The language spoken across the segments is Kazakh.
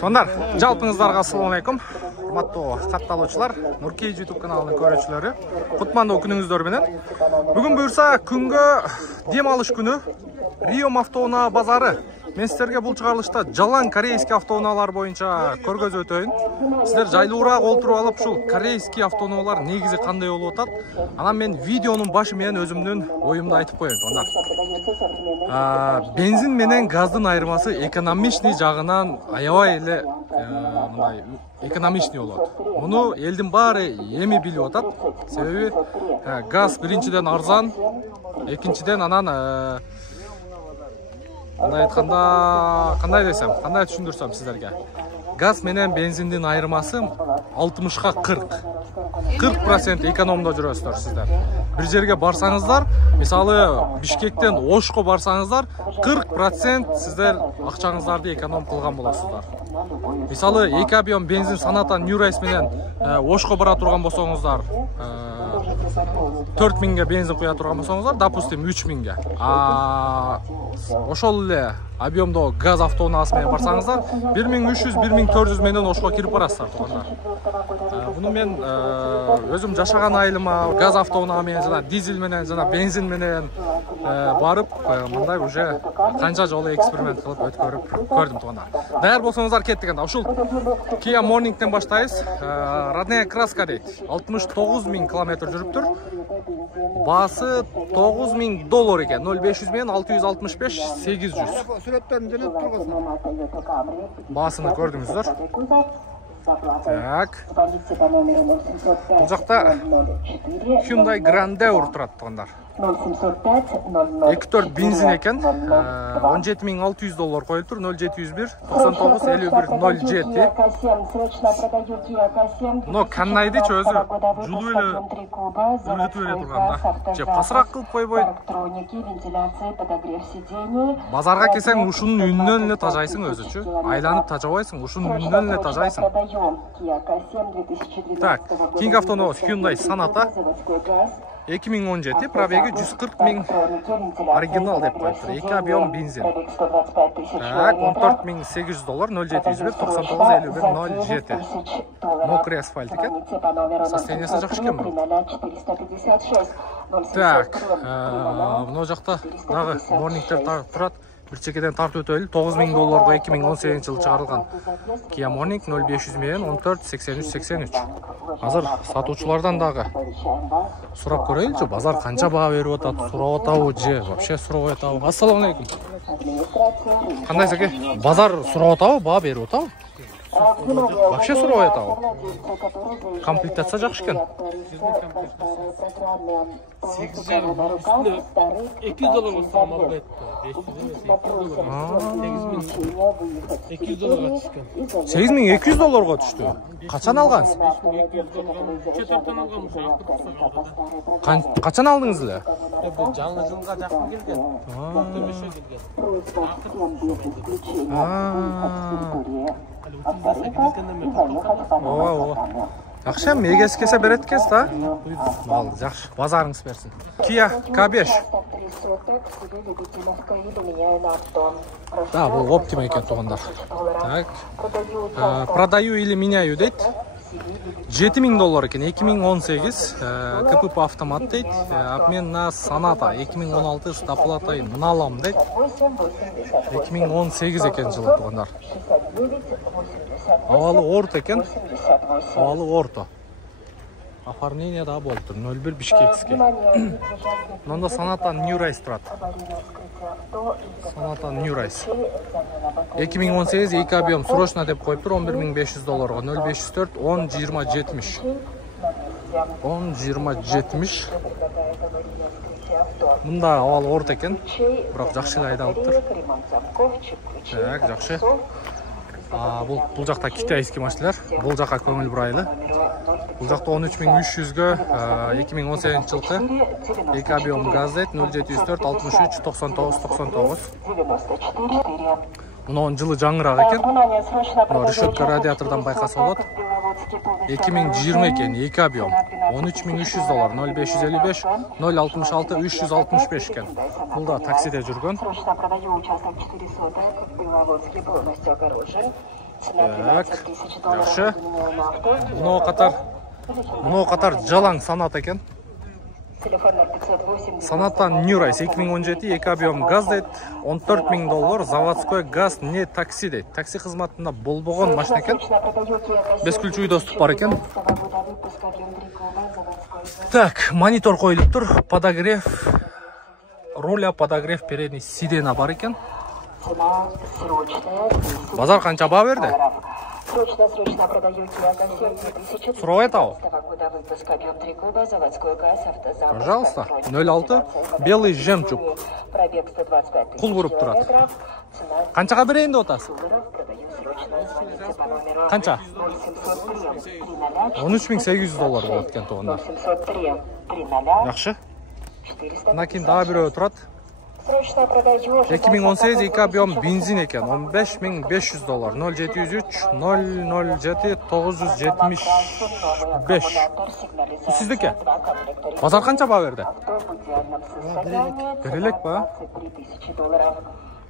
Тондар, жалпыңыздарга ассаламу алейкум. Урматтуу катталуучулар, Нуркей YouTube каналынын көрүүчүлөрү. Кутмандуу күнүңүздөр менен. Бүгүн буюрса күнгө дем алыш күнү Рио автоунаа базары. Мен сіздерге бұл чыгарылышта жалаң корейский автоунаалар боюнча көргөзүп өтөйүн. Сіздер жайлуураак олтуруп алып, ушул корейский автоунаалар негизи кандай болуп атат? Анан мен видеонун башы менен өзүмдүн оюмду айтып коеюн, тондар. Бензин менен газдын айырмасы экономичный жагынан аябай эле мындай экономичный болот. Муну элдин баары эми билип атат. Себеби газ биринчиден арзан, экинчиден анан кандай десем, кандай түшүндүрсөм сиздерге. Газ менен бензиндин айырмасы 60-ка 40% экономдо жүрөсүздөр сиздер. Бир жерге барсаңыздар, мисалы Бишкектен Ошко барсаңыздар, 40% сиздер акчаңыздарды эконом кылган болосуздар. Мисалы 2 объем бензин Саната New Race менен Ошко бара турган болсоңуздар, 4000ге бензин куя турган болсоңуздар, допустим 3000ге. Ошол эле объемдо газ автоунаасы менен барсаңыздар, 1300-1400 менен Ошко кирип барасыздар, туугандар. Буну мен өзүм жашаган айылыма газ автоунаа менен жана дизель менен жана бензин менен барып, мындай уже канча жолу эксперимент кылып өткөрүп көрдүм, туугандар. Даяр болсоңуздар кеттик анда. Ушул Kia Morningден баштайбыз. Родная краска дейт. 69000 километр жүрүптүр. Баасы $9000 экен. 0500 менен 665-800. Баасыны көрдүңүздөр. Так. Бул жакта Hyundai Grandeur турат, туугандар. 2.4 бензин экен. $17600 коюлуптур. 0701 99 51 07. Но каннайдычы өзү жулуу эле жүрүтүп бере турганда. Же пасыраак кылып койбойт. Базарга келсең ушунун үнүнөн эле тажайсың өзүчү. Айланып тажабайсың, ушунун үнүнөн эле тажайсың. Так, кийинки автоунаа Hyundai Sonata 2017, пробеги 140.000 оригинал деп коюптур. 2 объем бензин. Так, $14800, 0701 99 51 07. Мокрый асфальт экен. Состояниясы жакшы экен бул. Так, мына жакта дагы Morningдер турат. Bir çekeden tartып өтөлү. $9000 2018-жылы чыгарылган Kia Morning 0500 менен 14 83 83. Азыр сатуучулардан дагы сурап көрөйүнчү, базар канча баа берип атат, сурап атабы же вообще сурабай атабы. Ассаламу алейкум. Кандай саке? Базар сурап атабы, баа берип атабы? Вообще сурабай атабы. Комплектация жакшы экен. $200 болса мал кетти. $8200 түштү. Качан алгансыз? Качан алдыңыз эле? Жаңы жылга жакын келген. Жакшы, мегес кесе берет экенсиз да? Мал, жакшы, базарыңыз берсин. Kia K5. Да, бул Optima экен, туугандар. Так. Продаю или меняю дейт. $7000 экен, 2018, КПП автомат дейт. Обмен на Sonata 2016 с доплатой мына алам дейт. 2018 экен жылы, туугандар. Абалы орто экен. Абалы орто. Оформление да болуптур. 01 Бишкекске. Мында Sonata New Race турат. Sonata New Race. 2018 2 объем срочно деп коюптур. $11500. 0504 10 20 70. 10 20 70. Мында абалы орто экен. Бирок жакшы эле айдалыптыр. Так, жакшы. Бул жакта китайский машиналар. Бул жакка көңүл бурайлы. Бул жакта 13300гө 2018-жылкы 2 объем газ дейт. 0704 63 99 99. Мынауның жылы жаңырақ екен. Мына решетка радиатордан байқаса болады. 2020 екен, 2 объем. $13.300, 0555 066 365 екен. Бұл да таксиде жүрген. Так, жақсы. Мынау қатар жалаң санат екен. Санаттан Нюрайс 2017, 2 объем газ дейді, $14.000, заводской газ не такси дейді. Такси қызматында болбоған машина екен. Бескүлчүй доступ бар екен. Так, монитор қойылып тұр, подогрев руля, подогрев передний сиденья бар екен. Базар қанша баға берді? Срочно продаю Kia Ceed 2000. Сұрау етау. Года выпуска, объем 3 куба, заводской газ, автозапуск. Пожалуйста, 06, белый жемчуг. Пробег 125 тысяч Қул бұрып тұрады. километров. Қаншаға берейін деп отасыз? Продаю срочно, звоните по номеру Қанша? 0703 $13.800 болады екен тоғында. 0703 300 Жақшы. 400. Мына кейін дағы біреу тұрады. Срочно продаю. 2018 2 объем бензин екен, $15.500, 0703 007 975. Бұл сіздікі? Базар қанша баға берді? Берелек ба?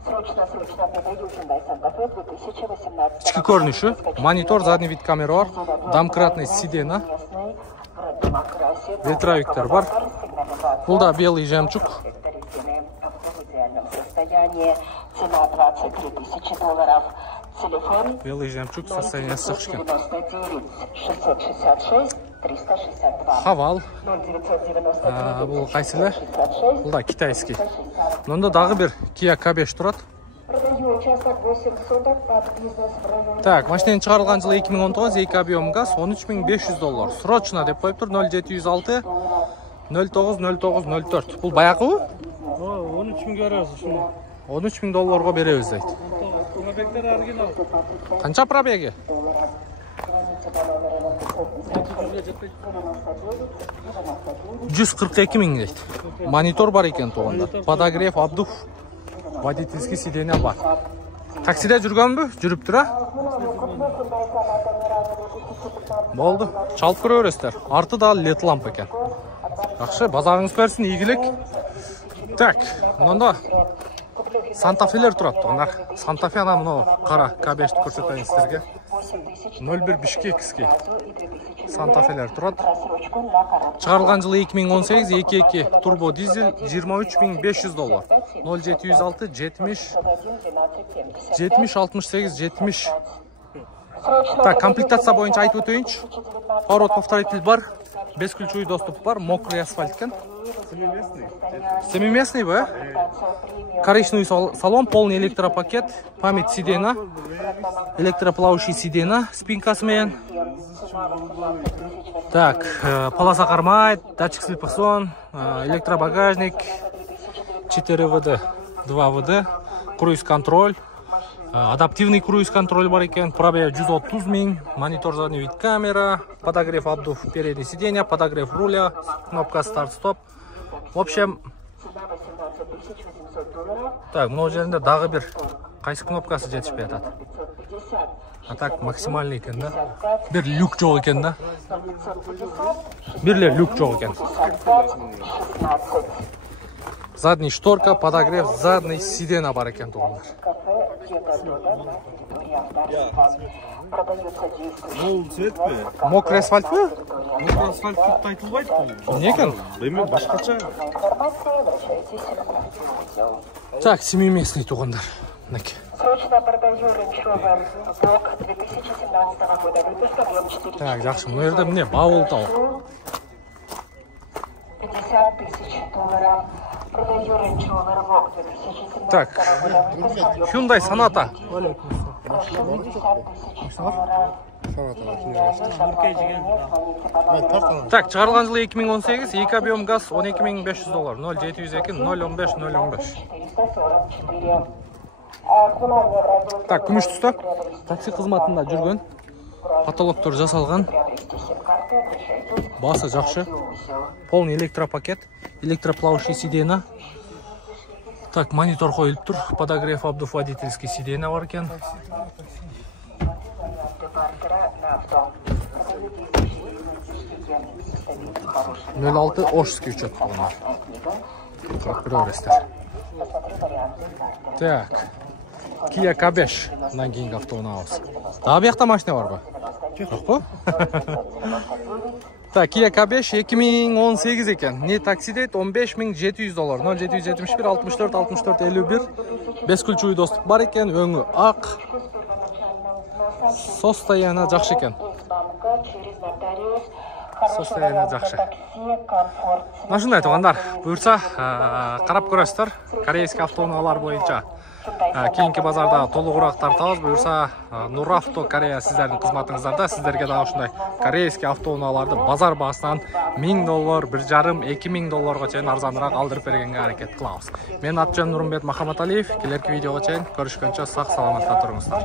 Срочно продаю Hyundai Santa Fe 2018. Ішкі көрініші, монитор, задний вид камера бар, домкратный сиденья, ветровиктер бар. Бұл да белый жемчуг. Состояние, цена $23 тысячи. Телефон Белый жемчуг, состояние сықшкен. 099 666 362. Хавал. 0999 Бұл қайсылы? 66. Бұл да китайский. Мұнда дағы бір Kia K5 тұрады. Продаю участок 8 соток под бизнес в районе. Так, машинаның шығарылған жылы 2019, 2 объем газ, $13.500. Срочно деп қойып тұр, 0706 090904. Бұл баяқы ғой? $13.000 береміз шunu. $13.000 береміз дейді. Пробегтер оригинал. Қанша пробеги? 142 мың дейді. Монитор бар екен тоғында. Подогрев, обдув, водительский сиденья бар. Таксиде жүрген бі? Жүріп тұра? Болды. Чалып көрі өрестер. Арты да лед ламп екен. Жақшы, базарыңыз берсін, игілік. Так, мұнда Санта-Фелер тұрады тұғындар. Санта-Фе ана мұны қара К5-ті көрсетайын сіздерге. 01 Бишкекский Санта-Фелер тұрады. Шығарылған жылы 2018, 2.2 турбо дизель, $23.500. 0706 70 70 68 70. Так, комплектация бойынша айтып өтейінші. Поворот повторитель бар, бесключевой доступ бар, мокрый асфальт екен. Семиместный ба? Коричневый салон, полный электропакет, память сиденья, электроплавающий сиденья, спинкасымен. Так, полоса кармайт, датчик слепых зон, электробагажник, 4 ВД, 2 ВД, круиз-контроль, адаптивный круиз-контроль бар екен, пробег 130 мың, монитор задний вид камера, подогрев обдув переднее сиденья, подогрев руля, кнопка старт-стоп. В общем, так, мынау жерінде дағы бір қайсы кнопкасы жетішпей атады. А так максимальный екен да. Бір люк жоқ екен да. Бірлер люк жоқ екен. Задний шторка, подогрев, задний сиденья бар екен туғандар. Бұл цвет пе? Мокрый асфальт пе? Бұл асфальт көп айтылбайды бұл. Не екен? Білмеймін, башқаша. Так, семиместный туғандар. Мінеке. Срочно продаю Range Rover Vogue 2017 года выпуска, объем 4. Так, жақсы, мұны ерді міне, бауыл тау. $50 тысяч. Продаю Range Rover Vogue 2017 Так, года выпуска, объем Hyundai Sonata. Так, шығарылған жылы 2018, 2 объем газ, $12.500, 0702 015 015. Так, күміш тұста. Такси қызматында жүрген. Потолоктор жасалған. Басы жақшы. Полный электропакет. Электроплавающий сиденья. Так, монитор коюлуп тур. Подогрев обдув водительский сиденье бар экен. Нөл алты Ошский учет болгон. Карап көрөбүздөр. Так. Kia K5 мындан кийинки автоунаабыз. Дагы биякта машина барбы? Жокпу? Так, Kia K5 2018 экен. Не такси дейт $15.700. 0771 64 64 51. 5 ключевой доступ бар экен. Өңү ак. Состояние жакшы экен. Состояние жакшы. Машина айтгандар, буйрса карап көрөсүздөр. Корейский автоунаалар боюнча кийинки базарда толугураак тартабыз. Буйрса Нуравто Корея сиздердин кызматыңыздарда. Сиздерге дагы ушундай корейский автоунааларды базар баасынан $1000, $1,500, $2000 чейин арзаныраак алдырып бергенге аракет кылабыз. Менин аты жөнүм Нурмбет Махаматалиев. Келерки видеого чейин көрүшкөнчө сак саламатта туруңуздар.